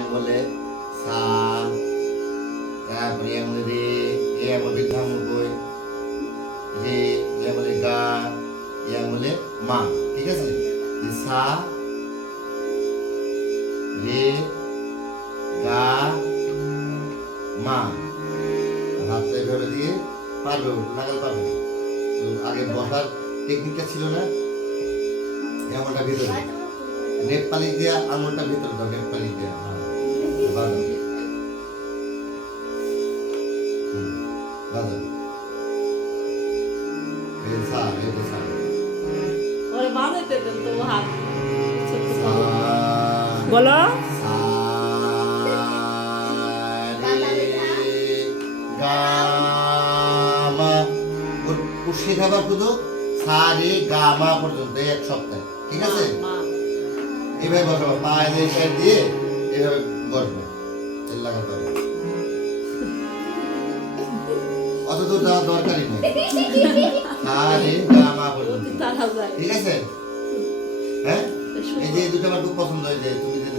Young বলে সা, তারপরে ইয়াং বলে রে, ইয়া বলে ধাম বই, রে ইয়া বলে গা, ইয়া বলে মা। ঠিক আছে, সা রে গা মা। হাতটা এভাবে দিয়ে পারবে, নাগাল পারবে। তো আগে বসার টেকনিকটা ছিল না, এমনটা ভিতরে নেপালি দিয়া আঙুলটা ভিতরে দাও, নেপালি দিয়া বাজাও বাজাও এই সা, এটা সা ওরে বানাইতে দেন তো হাত সা বলো সা রে গা মা। ওর শেখাবার শুধু সা রে গা মা পর্যন্ত এক সপ্তাহ। ঠিক আছে, মা এইভাবে বসাবো, পায়ে সাইড দিয়ে এভাবে বসবে, তেল লাগাতে হবে। অত দূর যাওয়ার দরকারই নেই, আরে গা মা পর্যন্ত। তারা যায় ঠিক আছে, হ্যাঁ এই যে দুটো আমার খুব পছন্দ হয়েছে, তুমি যে